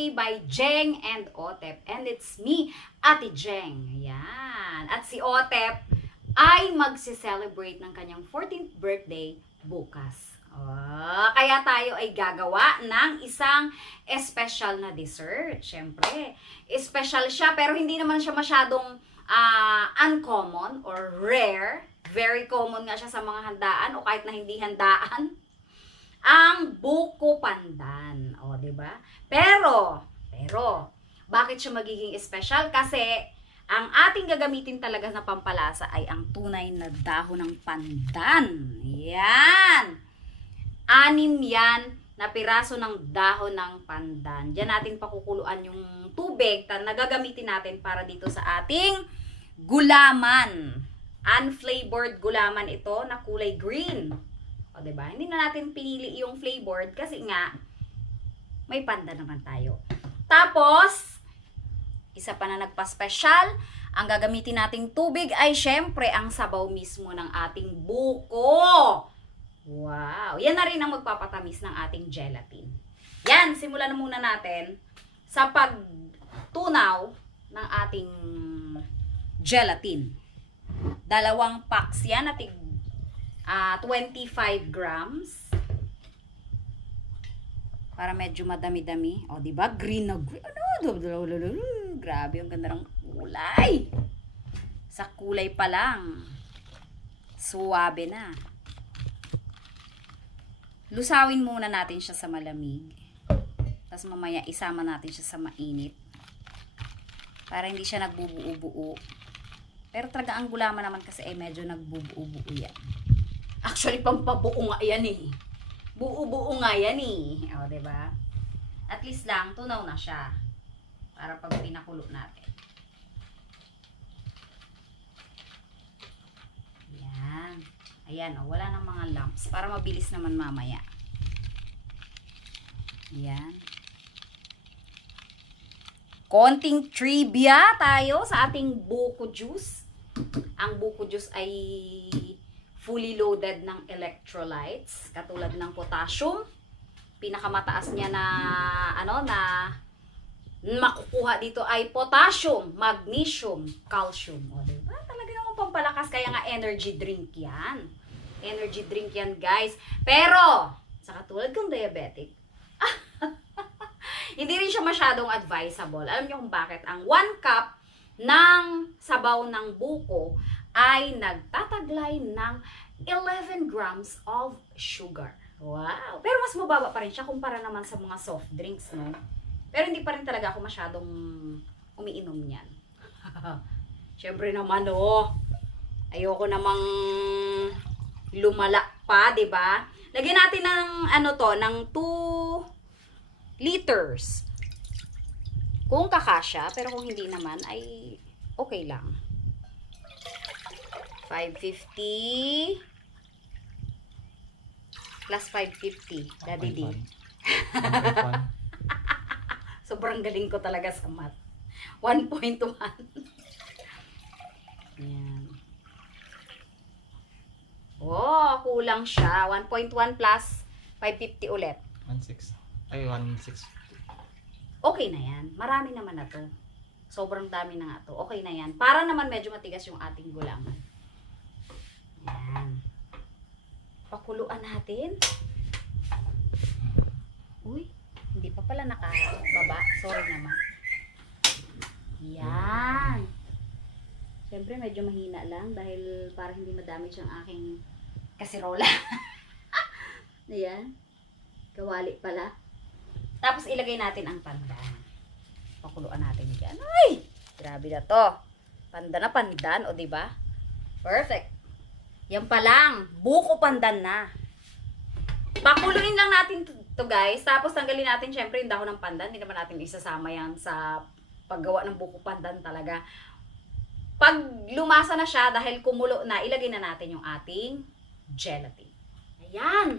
KKK by Jeng and Otep. And it's me, Ate Jeng. Ayan. At si Otep ay magse-celebrate ng kanyang 14th birthday bukas. Oh, kaya tayo ay gagawa ng isang special na dessert. Siyempre, special siya pero hindi naman siya masyadong ah, uncommon or rare. Very common nga siya sa mga handaan o kahit na hindi handaan. Ang buko pandan. O, ba? Pero, pero, bakit siya magiging special? Kasi, ang ating gagamitin talaga na pampalasa ay ang tunay na dahon ng pandan. Yan! Anim yan na piraso ng dahon ng pandan. Diyan natin pakukuluan yung tubig na gagamitin natin para dito sa ating gulaman. Unflavored gulaman ito na kulay green. O, diba? Hindi na natin pinili yung flavored kasi nga, may panda naman tayo. Tapos, isa pa na nagpa-special, ang gagamitin nating tubig ay syempre ang sabaw mismo ng ating buko. Wow! Yan na rin ang magpapatamis ng ating gelatin. Yan, simulan na muna natin sa pagtunaw ng ating gelatin. Dalawang packs yan na ah, 25 grams. Para medyo madami-dami. O, di ba? Green na green. Ano? Grabe, ang ganda ng kulay. Sa kulay pa lang. Suwabe na. Lusawin muna natin siya sa malamig. Tapos mamaya isama natin siya sa mainit. Para hindi siya nagbubuo-buo. Pero talaga ang gulaman naman kasi ay medyo nagbubuo-buo yan. Actually, pampabuo nga yan eh. Buo-buo nga yan eh. O, ba? diba? At least lang, tunaw na siya. Para pag pinakulo natin. Yan. Ayan, o, wala nang mga lumps. Para mabilis naman mamaya. Yan. Konting trivia tayo sa ating buko juice. Ang buko juice ay fully loaded ng electrolytes, katulad ng potassium. Pinakamataas niya na ano na makukuha dito ay potassium, magnesium, calcium. O, diba? Talaga naman pampalakas kaya nga energy drink 'yan. Energy drink 'yan, guys. Pero sa katulad kong diabetic, hindi rin siya masyadong advisable. Alam niyo kung bakit? Ang 1 cup ng sabaw ng buko ay nagtataglay ng 11 grams of sugar. Wow! Pero mas mababa pa rin siya kumpara naman sa mga soft drinks, no? Pero hindi pa rin talaga ako masyadong umiinom niyan. Siyempre naman, oh. Ayoko namang lumala pa, 'di ba? Lagyan natin ng ano to, ng 2 liters. Kung kakasya, pero kung hindi naman ay okay lang. 550 plus 550. Daddy D. Sobrang galing ko talaga sa math. 1.1. Yan. Oh, kulang siya. 1.1 plus 550 ulit. 1.6. Ay, 1.6. Okay na yan. Marami naman na to. Sobrang dami na nga to. Okay na yan. Para naman medyo matigas yung ating gulaman. Yan. Pakuluan natin. Uy, hindi pa pala nakababa. Sorry naman. Yan. Siyempre, medyo mahina lang dahil para hindi madamage ang aking kasirola. Ayan. Kawali pala. Tapos ilagay natin ang pandan. Pakuluan natin dyan. Ay! Grabe na to. Pandan na pandan, o ba? Perfect. Yan pa lang. Buko pandan na. Pakuluin lang natin to, guys. Tapos tanggalin natin syempre yung dahon ng pandan. Hindi naman natin isasama yan sa paggawa ng buko pandan talaga. Pag lumasa na siya dahil kumulo na, ilagay na natin yung ating gelatin. Ayan.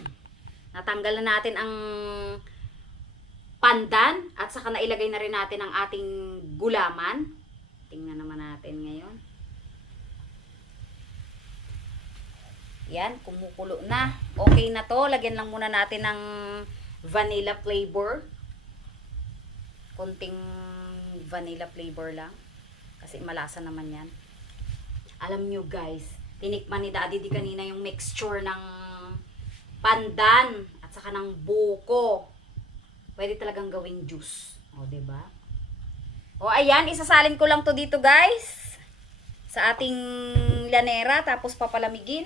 Natanggal na natin ang pandan at saka nailagay na rin natin ang ating gulaman. Tingnan naman natin ngayon. Yan, kumukulo na. Okay na to. Lagyan lang muna natin ng vanilla flavor Kunting vanilla flavor lang. Kasi malasa naman yan. Alam nyo guys, tinikman ni Daddy di kanina yung mixture ng pandan at saka ng buko. Pwede talagang gawing juice. O, ba? O, ayan, isasalin ko lang to dito guys. Sa ating lanera, tapos papalamigin.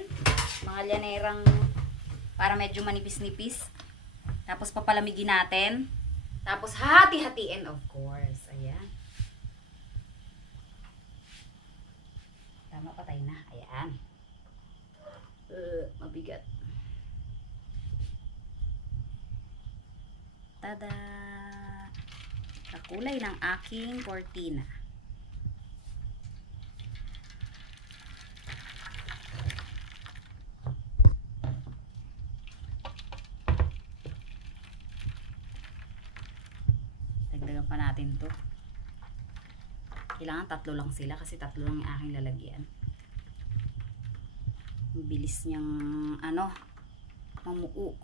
Mga lanerang para medyo manipis-nipis. Tapos papalamigin natin. Tapos hati-hatiin of course. Ayan. Tama, patay na. Ayan. Uh, mabigat. Tada! Kakulay ng aking cortina. Dagdagan pa natin to. Tatlo lang sila kasi tatlo lang yung aking lalagyan. Bilis niyang ano, mamuo.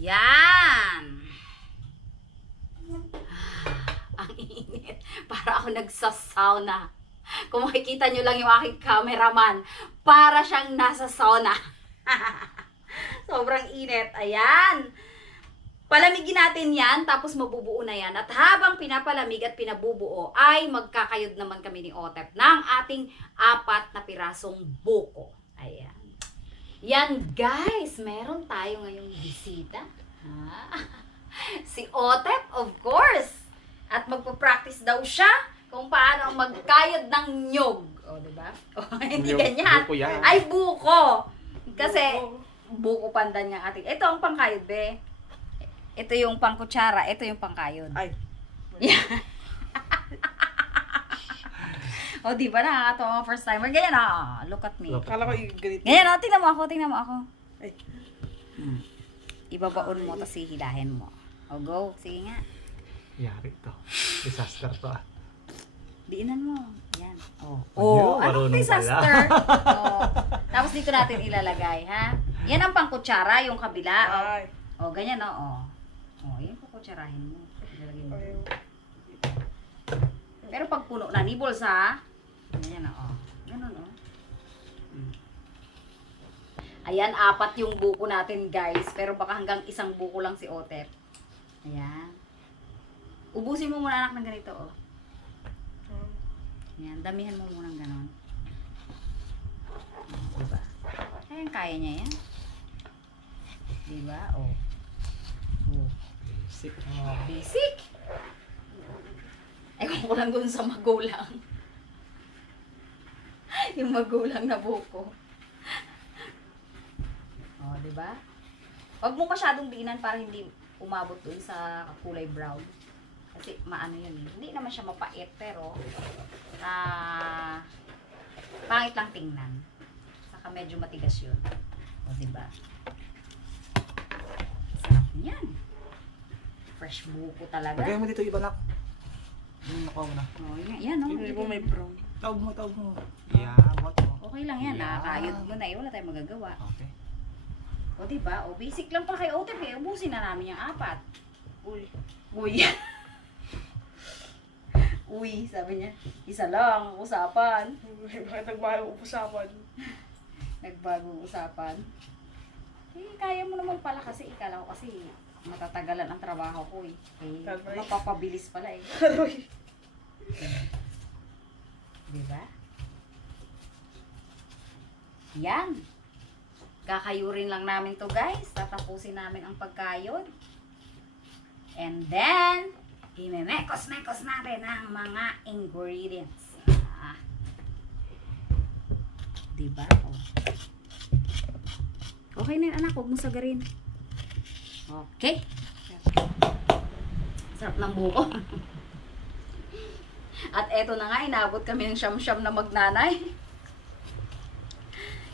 Yan! Ah, Ang init. Para ako nagsasauna. Kung makikita nyo lang yung aking cameraman, para siyang nasa sauna. Sobrang init. Ayan. Palamigin natin yan, tapos mabubuo na yan. At habang pinapalamig at pinabubuo, ay magkakayod naman kami ni Otep ng ating apat na pirasong buko. Ayan. Yan guys, meron tayo ngayong bisita. Ha? si Otep, of course. At magpo-practice daw siya kung paano magkayod ng nyog. O, di ba? O, hindi ganyan. buko yan. Ay, buko. Kasi, buko pandan nga ating. Ito ang pangkayod, be. Ito yung pangkutsara, ito yung pangkayod. Ay. o, di ba nakakatawa mga first timer? Ganyan ah, look at me. Look. Kala ko yung ganito. Ganyan ah, tingnan mo ako, tingnan mo ako. Ay. Hmm. Ibabaon mo, tapos hihilahin mo. O, go. Sige nga. Yari to. Disaster to ah. Diinan mo. Yan. Oh. Ayun, Oh, anong marunong disaster? oh. Tapos dito natin ilalagay, ha? Yan ang pangkutsara, yung kabila. Oh. Ay. Oh, ganyan, oh. Oh, kutsarahin mo. Ilalagay mo. Pero pag puno na, nibbles ha. Ganyan, oh. Ganun, oh. Mm. Ayan, apat yung buko natin, guys. Pero baka hanggang isang buko lang si Otep. Ayan. Ubusin mo muna anak ng ganito, oh. Ayan, damihan mo muna ng ganon. Diba? Ayan, kaya niya yan. Diba? Oh. Basic. Basic. Ay, kung ko lang dun sa magulang. yung magulang na buko. oh, di ba? Huwag mo masyadong diinan para hindi umabot dun sa kulay brown. Kasi maano yun eh. Hindi naman siya mapait, pero ah pangit lang tingnan. Saka medyo matigas yun. O, di ba? Sarap niyan. Fresh buko talaga. Lagay mo dito iba nak. Yung nakuha mo na. Oh, yan, yan oh. Hindi mo may brown. Tawag mo, tawag mo. Yeah, what mo. Okay lang yan, Yeah. nakakayod mo na eh. Wala tayong magagawa. Okay. O, diba? O, basic lang pa kay OTP. eh. Ubusin na namin yung apat. Uy. Uy. Uy, sabi niya. Isa lang ang usapan. Bakit nagmahay usapan? Nagbagong usapan. Eh, kaya mo naman pala kasi ikala ko kasi matatagalan ang trabaho ko eh. Eh, Sabay. mapapabilis pala eh. Aroy. Diba? Yan. Kakayurin lang namin to guys. Tatapusin namin ang pagkayod. And then, imemekos-mekos natin ang mga ingredients. Ah. Diba? Oh. Okay na yun, anak. Huwag mo sagarin. Okay. Sarap ng buko. At eto na nga, inabot kami ng siyam-siyam na magnanay.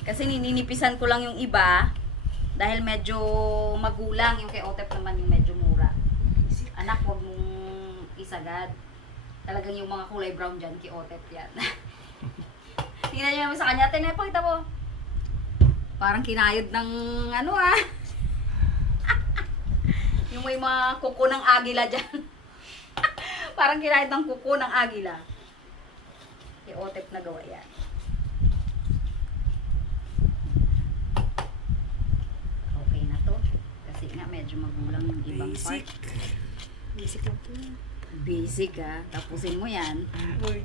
Kasi nininipisan ko lang yung iba dahil medyo magulang yung kay Otep naman yung medyo mura. Anak, wag mong isagad. Talagang yung mga kulay brown dyan kay Otep yan. Tingnan niyo naman sa kanya. Tingnan, pakita mo. Parang kinayod ng ano ah. Yung may mga kuko ng agila dyan. Parang kinain ng kuko ng agila. Kay Otep na gawa yan. Okay na to. Kasi nga medyo magulang yung ibang Basic. part. Basic lang to. Basic ah. Tapusin mo yan. Uy.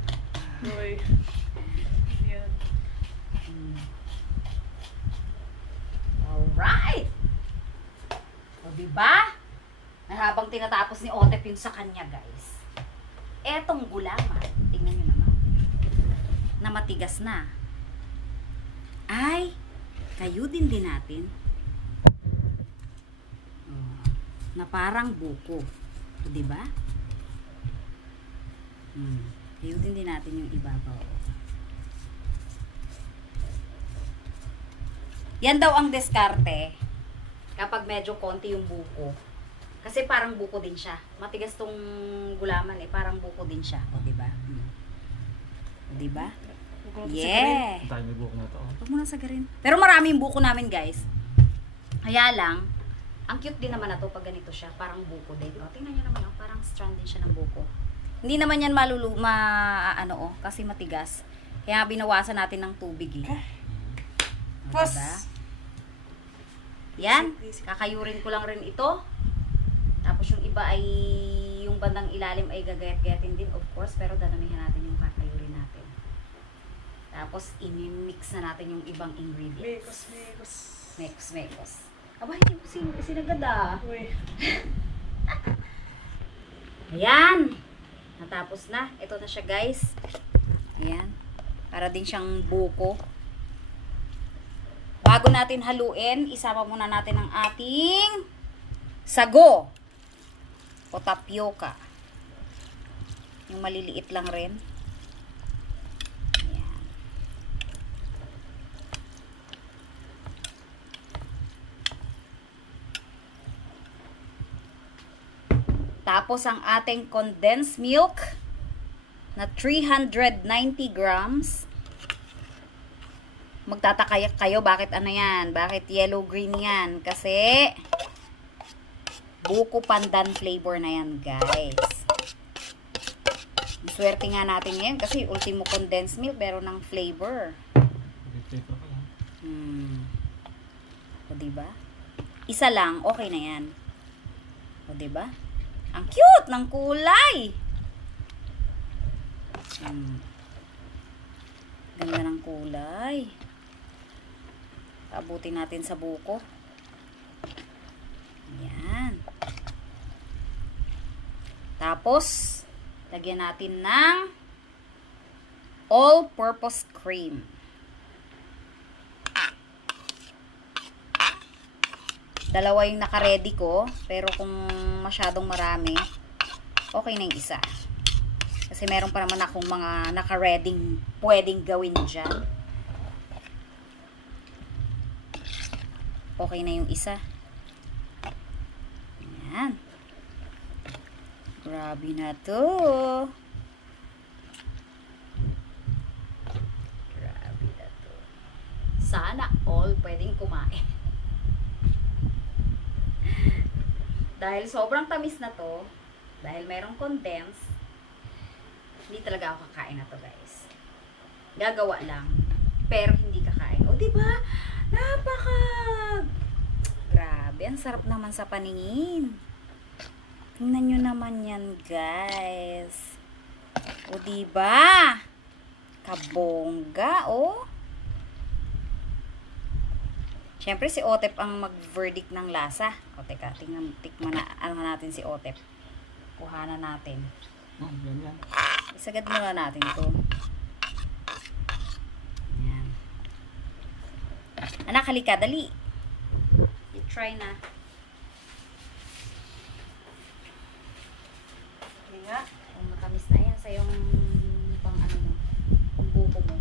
Uy. Yan. Hmm. Alright! O diba? Na habang tinatapos ni Otep yung sa kanya, guys. Etong gulaman, tingnan nyo naman, na matigas na. Ay, kayo din din natin. Oh, na parang buko. O, diba? Hmm. Kayo din din natin yung ibabaw. Yan daw ang diskarte kapag medyo konti yung buko. Kasi parang buko din siya. Matigas tong gulaman eh, parang buko din siya. O, di ba? Hmm. O, di ba? Huwag mo sagarin. Yeah. Ang may buhok na to. oh. Huwag mo na sagarin. Pero marami yung buko namin, guys. Kaya lang, ang cute din naman na to pag ganito siya. Parang buko din. O, tingnan nyo naman, oh, parang strand din siya ng buko. Hindi naman yan malulu, ma, ano, oh, kasi matigas. Kaya binawasan natin ng tubig, eh. Plus. diba? Yan. Kakayurin ko lang rin ito. Tapos yung iba ay yung bandang ilalim ay gagayat-gayatin din of course pero dadamihan natin yung kakayurin natin. Tapos i-mix na natin yung ibang ingredients. Mekos, mekos. Mix, mekos. Aba, hindi ko sin sinagad ah. Uy. Ayan. Natapos na. Ito na siya guys. Ayan. Para din siyang buko. Bago natin haluin, isama muna natin ang ating sago o tapioca. Yung maliliit lang rin. Ayan. Tapos ang ating condensed milk na 390 grams. Magtataka kayo bakit ano yan? Bakit yellow-green yan? Kasi buko pandan flavor na yan, guys. Swerte nga natin ngayon kasi ultimo condensed milk pero ng flavor. Hmm. O, diba? Isa lang, okay na yan. O, diba? Ang cute ng kulay! Hmm. Ganda ng kulay. Abutin natin sa buko. Yan. Tapos, lagyan natin ng all-purpose cream. Dalawa yung naka-ready ko. Pero kung masyadong marami, okay na yung isa. Kasi meron pa naman akong mga naka-ready pwedeng gawin dyan. Okay na yung isa. Ayan. Grabe na to. Grabe na to. Sana all pwedeng kumain. dahil sobrang tamis na to, dahil mayroong condense, hindi talaga ako kakain na to, guys. Gagawa lang, pero hindi kakain. O, di ba? Napaka... Grabe, ang sarap naman sa paningin. Tingnan nyo naman yan, guys. O, di ba? Kabongga, oh. Siyempre, si Otep ang mag-verdict ng lasa. O, teka, tingnan, tikman na, ano natin si Otep. Kuhanan natin. Oh, yan yan. Isagad muna natin to. Ayan. Anak, halika, dali. You try na. Nga. Kung matamis na yan sa yung pang ano mo, yung buko mo.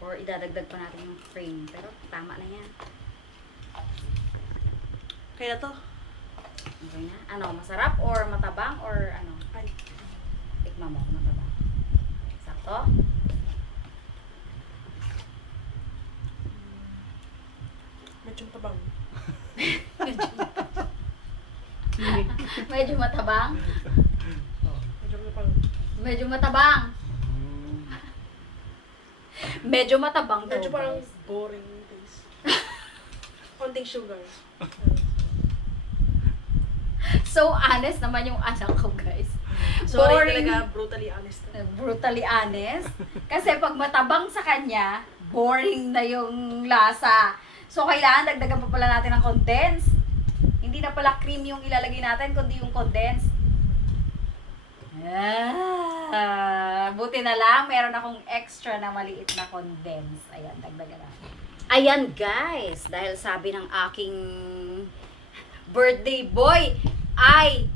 Or idadagdag pa natin yung cream. Pero tama na yan. Kaya to. Okay na? Ano, masarap or matabang or ano? Ay. Tikman mo, matabang. Sakto? Medyo tabang. Medyo matabang? Medyo matabang. Medyo matabang to. Medyo parang guys. boring taste. Konting sugar. So honest naman yung anak ko, guys. Sorry Boring. talaga, brutally honest. Brutally honest. Kasi pag matabang sa kanya, boring na yung lasa. So, kailangan dagdagan pa pala natin ng condense. Hindi na pala cream yung ilalagay natin, kundi yung condense. Ah, buti na lang, meron akong extra na maliit na condense. Ayan, dagdagan natin. Ayan guys, dahil sabi ng aking birthday boy ay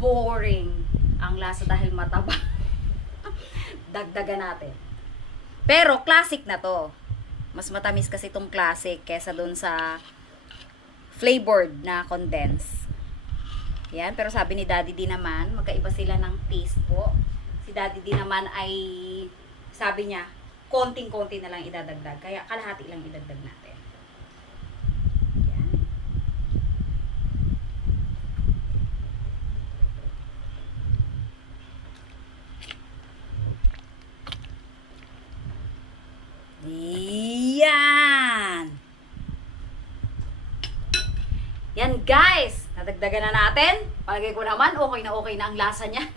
boring ang lasa dahil mataba. Dagdagan natin. Pero classic na to. Mas matamis kasi itong classic kesa dun sa flavored na condense. Yan, pero sabi ni Daddy D naman, magkaiba sila ng taste po. Si Daddy D naman ay, sabi niya, konting-konti na lang idadagdag. Kaya kalahati lang idagdag natin. Yan. Yan! Yan guys! Nadagdagan na natin. Palagay ko naman, okay na okay na ang lasa niya.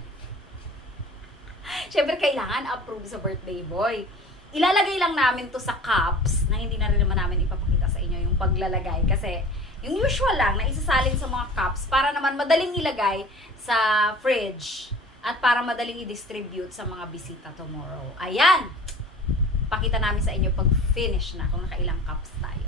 Siyempre, kailangan approve sa birthday boy. Ilalagay lang namin to sa cups na hindi na rin naman namin ipapakita sa inyo yung paglalagay. Kasi, yung usual lang na isasalin sa mga cups para naman madaling ilagay sa fridge at para madaling i-distribute sa mga bisita tomorrow. Ayan! Pakita namin sa inyo pag finish na kung nakailang cups tayo.